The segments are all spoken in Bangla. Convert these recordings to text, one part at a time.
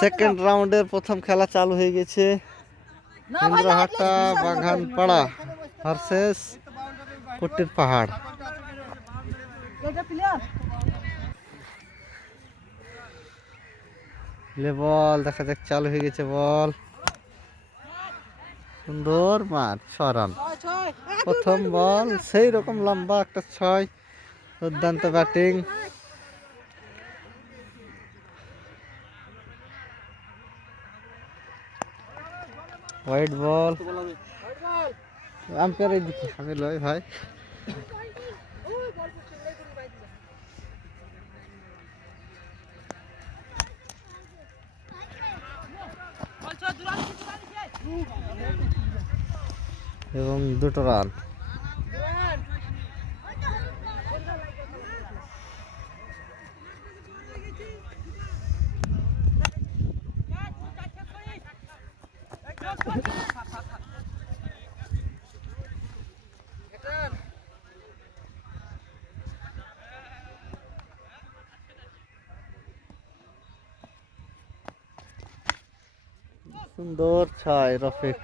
সেকেন্ড রাউন্ডের প্রথম খেলা চালু হয়ে গেছে। ইন্দ্রহাটা বাগানপাড়া ভার্সেস কুটির পাহাড়। বল দেখা যাক, চালু হয়ে গেছে বল। সুন্দর মার, 6 রান। প্রথম বল সেই রকম লম্বা একটা 6। দুর্দান্ত ব্যাটিং। White ball. আম্পায়ার দিকে আমি লয় ভাই। এবং 2টো রান। সুন্দর 6 রফিক।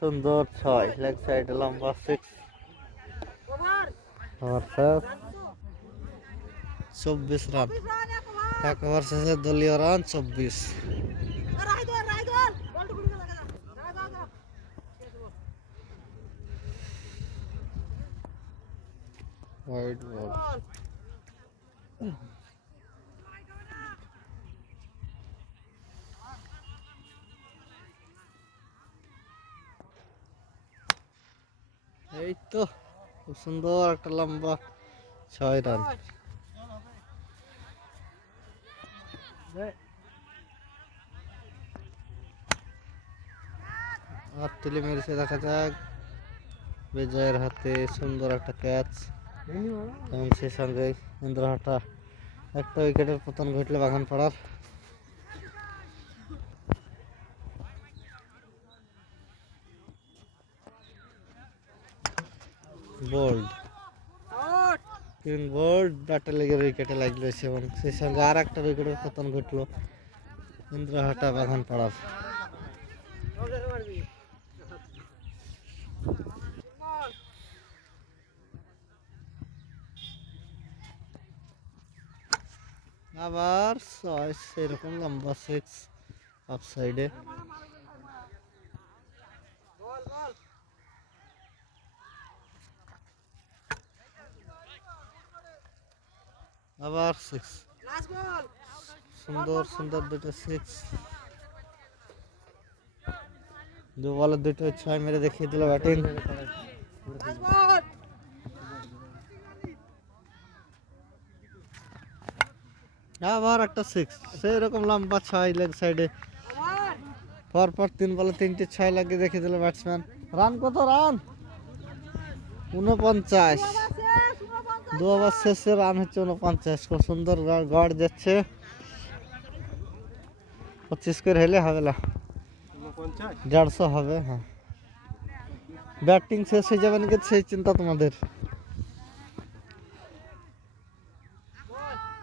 সুন্দর 6 লেগ সাইডে লম্বা 6। Versus 24 run. এক ওভার শেষে দলীয় রান 24। White ball. এই তো খুব সুন্দর একটা লম্বা 6 রান। আর তুলে মেরেছে, দেখা যাক। বিজয়ের হাতে সুন্দর একটা ক্যাচ এবং সেই সঙ্গে ইন্দ্রহাটা একটা উইকেটের পতন ঘটলে বাগানপাড়ার। বোল্ড বোল্ড ব্যাটে লেগে উইকেটে লাগলো এবং সেই সঙ্গে আর একটা উইকেটের পতন ঘটলো ইন্দ্রহাটা বাগানপাড়ার। আবার 6 সেরকম লম্বা 6 অফ সাইডে। আবার 6। সুন্দর সুন্দর 2টো 6। 2 বলে 2টো 6 মেরে দেখিয়ে দিল ব্যাটিং। আবার একটা 6 সেই রকম লম্বা 6 লেগ সাইডে। পরপর 3 বলে 3টে 6 লাগিয়ে দেখিয়ে দিল ব্যাটসম্যান। রান কত? রান 49। 2 ওভার শেষে রান হচ্ছে 49। খুব সুন্দর গড় যাচ্ছে। 25 করে হেলে হবে না, 150 হবে। হ্যাঁ, ব্যাটিং শেষ হয়ে যাবে নাকি সেই চিন্তা তোমাদের।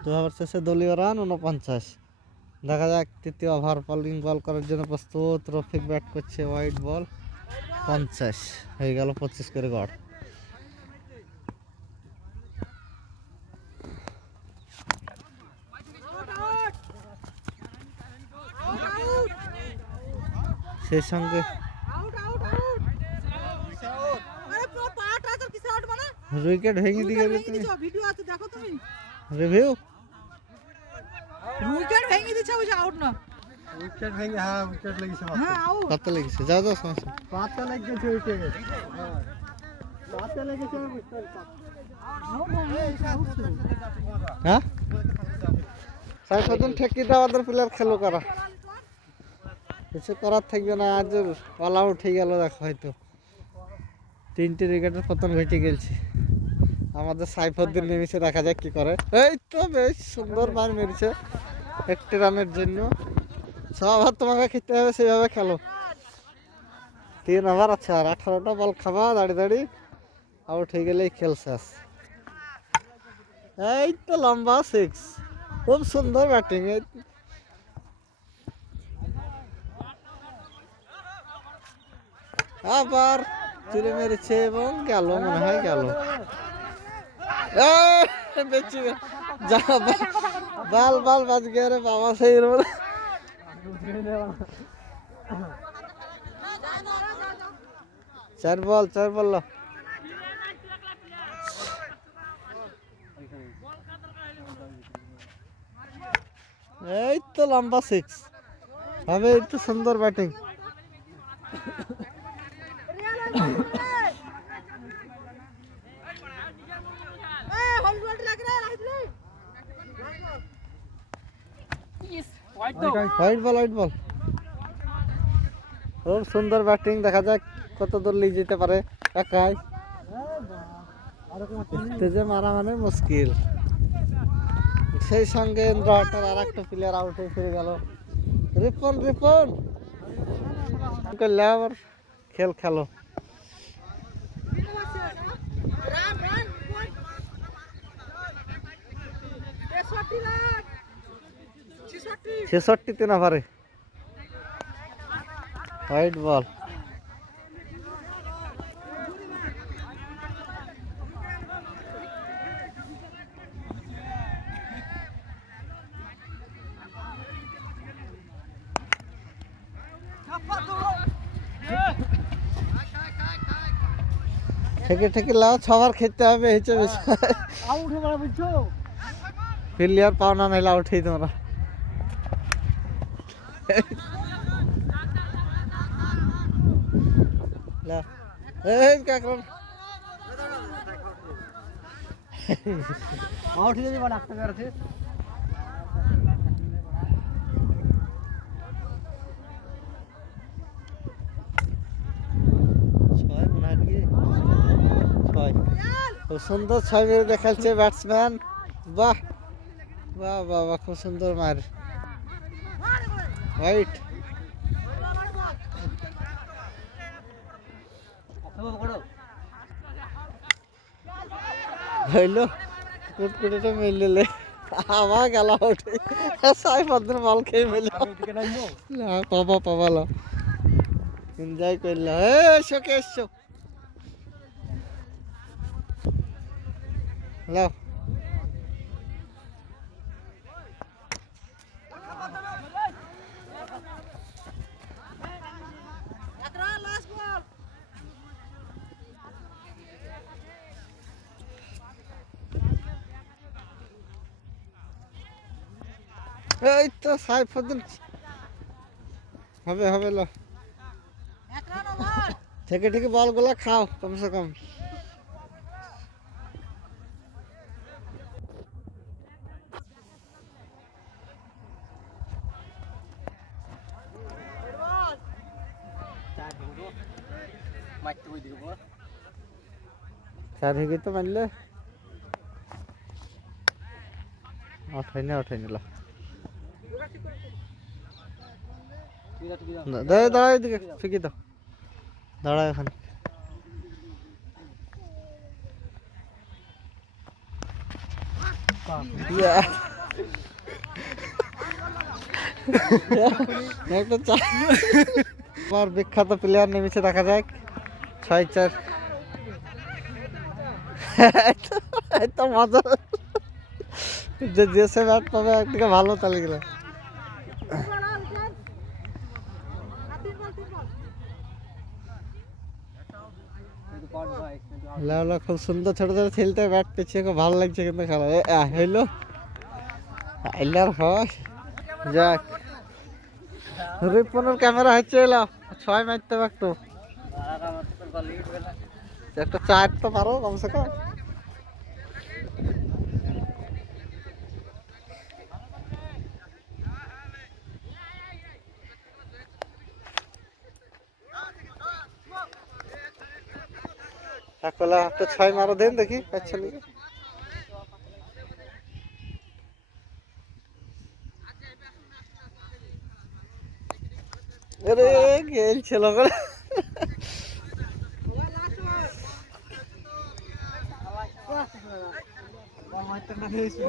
2 ওভার শেষে দলীয় রান 49। দেখা যাক তৃতীয় ওভার বোলিং বল করার জন্য প্রস্তুত। রফিক ব্যাট করছে, হোয়াইট বল। 50 হয়ে গেল, 25 করে গড়। সেই সঙ্গে উইকেট ভেঙে দিয়ে গেলে তুমি রিভিউ উইকেট ভেঙে দিছে, ওই যে আউট না। উইকেট ভেঙে, হ্যাঁ উইকেট লেগেছে। হ্যাঁ আউট। কত লেগেছে? যাও যাও সমস্যা। পাঁচটা লেগেছে উইকেট। পাঁচটা লেগেছে। আউট হ্যাঁ সাইফুদ্দিন ঠেকি দাও, আমাদের প্লেয়ার খেলো করা কিছু করার থাকবে না। আজ অল আউট হয়ে গেল দেখো, হয়তো 3টে উইকেটের পতন ঘটে গেছে। আমাদের সাইফুদ্দিন নেমেছে, দেখা যাক কি করে। এই তো বেশ সুন্দর মার মেরেছে 1টি রানের জন্য। 6 ওভার তোমাকে খেতে হবে, সেইভাবে খেলো। 3 ওভার আছে আর 18টা বল খাবা, দাঁড়িয়ে আউট হয়ে গেলেই খেল শেষ। এই তো লম্বা 6, খুব সুন্দর ব্যাটিং। আবার চুরে মেরেছে এবং গেল, মনে হয় গেল। বেঁচে যা, বাল বাল বাজ গিয়ে রে বাবা, সেই 4 বল এই তো লম্বা 6 হবে। একটু সুন্দর ব্যাটিং। হোয়াইট বল খুব সুন্দর ব্যাটিং। দেখা যাক কত দূর নিয়ে যেতে পারে একাই। স্টেজে মারা মানে মুশকিল। সেই সঙ্গে ইন্দ্রহাটার আর একটা প্লেয়ার আউট হয়ে ফিরে গেল। রিপন করলে আবার খেলো। ছেষট্টি 3 ওভারে হোয়াইট বল। ঠেকে লাও, 6 ওভার খেতে হবে হিসেবে আউট হবে বুঝছো? প্লেয়ার পাওনা নাইলে আউট হই তোমরা। এই কাকরন আউট হয়ে যাবে, ডাক্তার আছে। খুব সুন্দর 6 মেরে দেখাচ্ছে ব্যাটসম্যান। বাহ, খুব সুন্দর মার। হোয়াইট হইলো, কুটকুটিটা মিললে আমার গেল আউট। সাইফুদ্দিন বল খেয়ে মিলল। পাবালো এনজয় করলো। শোকে এসছো হ্যালো। এই তো সাইফুদ্দিন হবে লো। থেকে বলগুলো খাও কমসে কম। চার হেগে তো মারলে ওঠাই নিল। দাঁড়া এদিকে, ফিকি দাও, দাঁড়া এখানে। আমার বিখ্যাত প্লেয়ার নেমেছে, দেখা যাক। 6-4 তো মজা যে সে ব্যাট পাবে একদিকে ভালো তালে গেলে। খুব সুন্দর ছোট খেলতে, ব্যাট পেছিয়ে খুব ভালো লাগছে কিন্তু খেলা হইলো। আইলার হয় যাক, রিপনের ক্যামেরা হচ্ছে এলো 6 মারতে একটু একটা 4 তো পারো কমসে কম। একলা একটা 6 মারো দেন দেখি পাচ্ছেন নাকি। আরে গেলছে লগা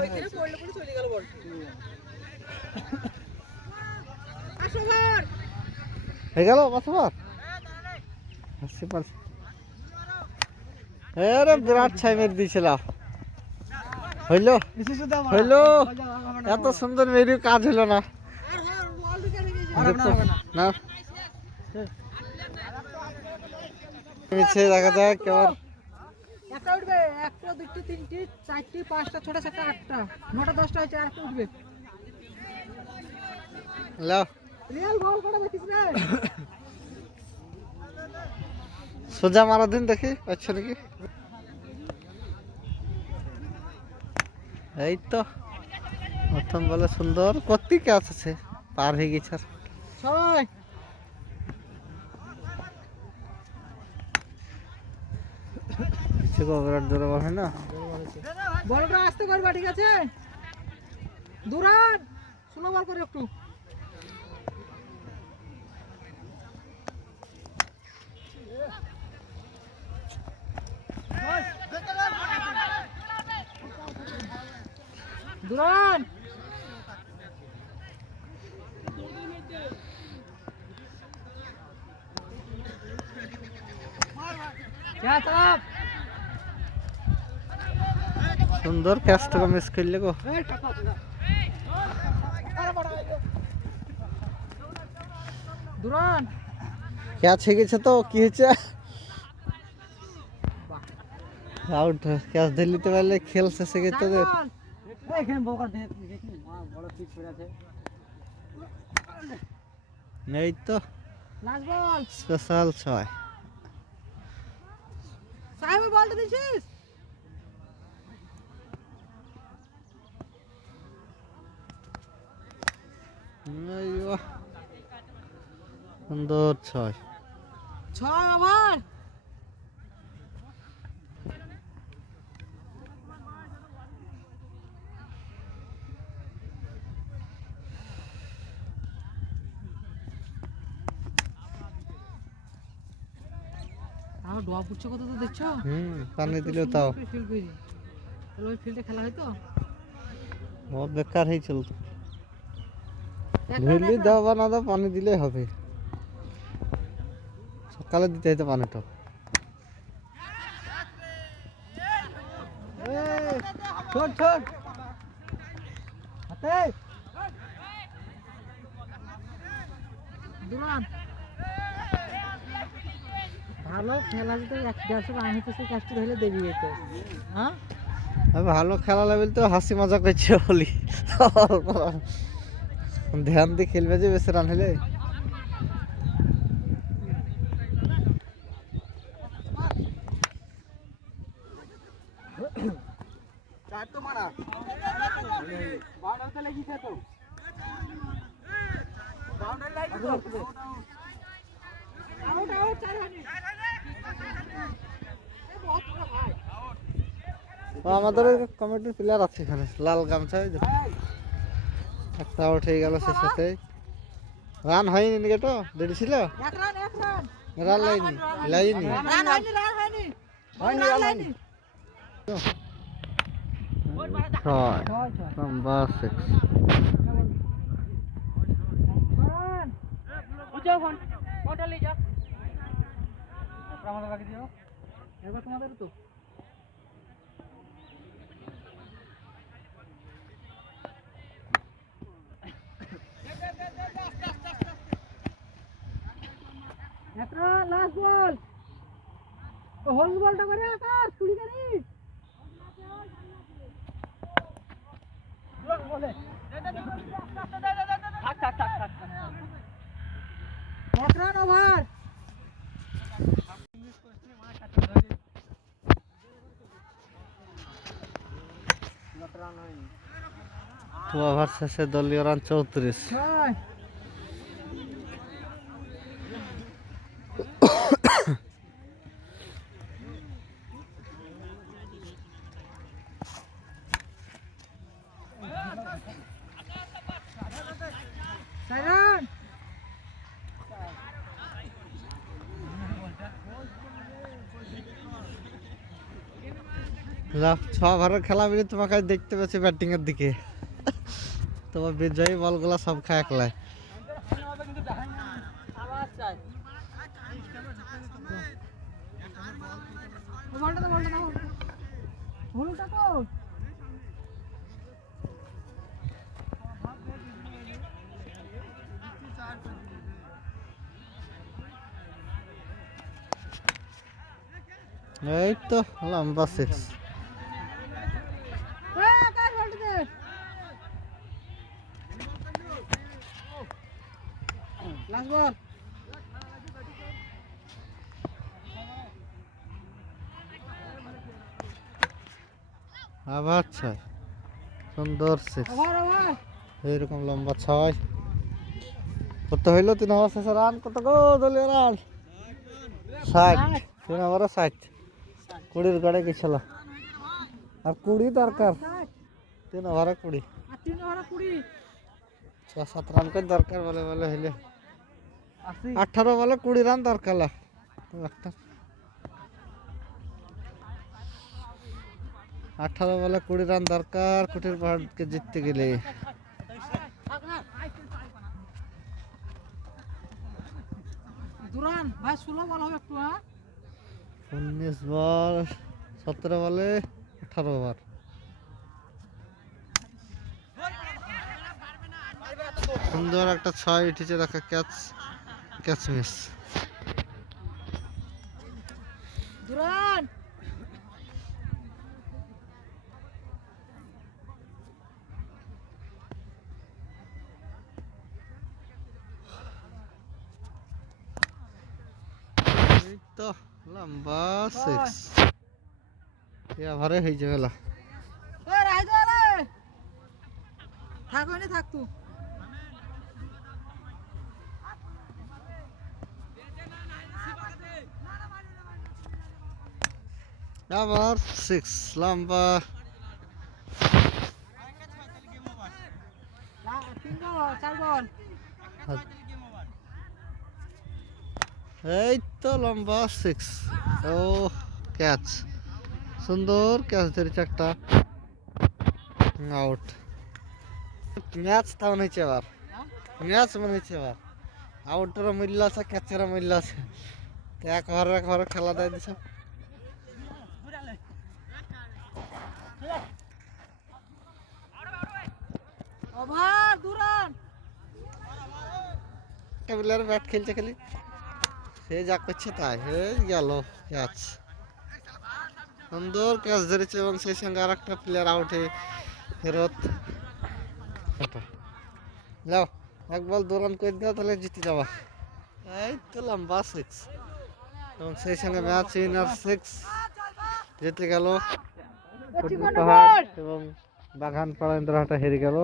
ওই দিনে পড়লে পড়ে চলে গেল বল। আসো ঘর। হয়ে গেল পাঁচবার হাসি পারছি। আরে বিরাট ছাই মেরে দিয়েছিলাম। হইলো হইলো এত সুন্দর মেরিও কাজ হলো না। আর হ্যাঁ বল ঢুকে গেছে। না মিছে দেখা যাক কেমন। একটা উঠবে, একটা দুটো তিনটে চারটে পাঁচটা ছটা সাতটা আটটা নটা দশটা হয়েছে, আর একটা উঠবে। লাও রিয়াল বল করে দেখিস রে। সোজা মারা দিন দেখি আচ্ছা নাকি। এই তো প্রথম বলে সুন্দর কতি কাজ আছে পার হয়ে গেছে। আর সবাই কিছু বিরাট জোরে বলে না। বলটা আসতে করবা, ঠিক আছে? দুরান স্লো বল করে একটু। দুরান সুন্দর ক্যাচটা মিস করলে গো। দুরান ক্যাচ হয়ে গেছে তো কি হয়েছে আউট। ক্যাচ ধরলিতে পারলে খেল শেষে গেছে তোদের। এখানে বোকা দেখি বড় পিচ পড়ে আছে। এই তো লাস্ট বল। স্পেশাল 6। সাহেব বলটা দিছিস? আইয়ো সুন্দর 6। 6 ওভার। আমার ডোয়া পুচ্ছে কত তো দেখছো? পানি দিলেও তাও ফিল্ড করি, তাহলে ওই ফিল্ডে খেলা হয়তো। বহুত বেকার হয়েছিল তো। ধরলি দাও বা না দাও পানি দিলেই হবে। সকালে দিতে হইতো পানিটা। ছোট ছোট হাতে দুরান ভালো খেলা যদি 150 রান হইতো, সেই কাজটি ধরলে দেবি হইতো। হ্যাঁ আমি ভালো খেলা লেভেল তো হাসি মজা করছে বলি। ধ্যান দিয়ে খেলবে যে বেশি রান হলে। চার তো মারা বাউন্ডারিতে লেগেছে তো। বাউন্ডারি লাগবে তো। Out out 4 run. এ বহুত বড় ভাই। আমাদের কমিটির প্লেয়ার আছে এখানে লাল গামছা একটা আউট হয়ে গেল সে সাথে। রান হয়নি নাকি তো দেরি ছিল। এক রান এক রান। রান লাইনি লাইনি রান হয়নি রান হয়নি। হয়নি, রান হয়নি। 6 নাম্বার 6। রান বুঝাও ফোন কোটা লে যা আমাদের বাকি দিও। এবার তোমাদের তো একটা লাস্ট বল। হোল বলটা করে আকাশ ছুরি করি। থাক থাক থাক থাক। এক রান ওভার। তো ওভার শেষে দলীয় রান 34। 6 6 যাও 6 ওভারের খেলা মিলে তোমাকে আজ দেখতে পাচ্ছি ব্যাটিং এর দিকে। তোমার বিজয়ী বলগুলো সব খায় একলায়। বলটা দাও হলুদটা তো এই তো লম্বা 6। কাজ বলটা দে লাস্ট বল আবার 6। সুন্দর 6। ওভার ওভার এইরকম লম্বা 6 করতে হইলো। 3 ওভার শেষে রান কত গো দলীয় রান? 60। 3 ওভারে 60। 20 গড়ে গেছিল আর 20 দরকার। 3 ওভারে 20। আর 3 ওভারে 20 6-7 রান করে দরকার বলে বলে হইলে 18 বলে 20 রান দরকার। একটা 18 বলে 20 রান দরকার কুটির পাহাড়কে জিততে গেলে। দুরান ভাই 16 বল হবে একটু। 19 বল 17 বলে 18 ওভার। সুন্দর একটা 6 উঠেছে দেখা। Catch miss. দুরান এই তো লম্বা 6। এই ওভারে হয়ে যাবে লা। এ রাই দে রে থাক হইনি থাক তুই আবার 6 লম্বা। 3 বল 4 বল এই তো লম্বা 6। ও ক্যাচ। সুন্দর ক্যাচ ধরেছে একটা। আউট। ম্যাচ তেমন হয়েছে এবার। ম্যাচ মনে হচ্ছে এবার। আউটেরও মূল্য আছে ক্যাচেরও মূল্য আছে। তো এক ওভারে খেলা দেয় দিছে। ওভার দুরান প্লেয়ার ব্যাট খেলছে খালি সে যা করছে তাই হয়ে গেল ক্যাচ। সুন্দর ক্যাচ ধরেছে এবং সেই সঙ্গে আর একটা প্লেয়ার আউটে ফেরত। যাও 1 বল 2 রান করে দাও তাহলে জিতে যাবা। এই তো লম্বা 6 এবং সেই সঙ্গে ম্যাচ উইনার 6 জিতে গেল কুটির পাহাড় এবং বাগানপাড়া ইন্দ্রহাটা হেরে গেল।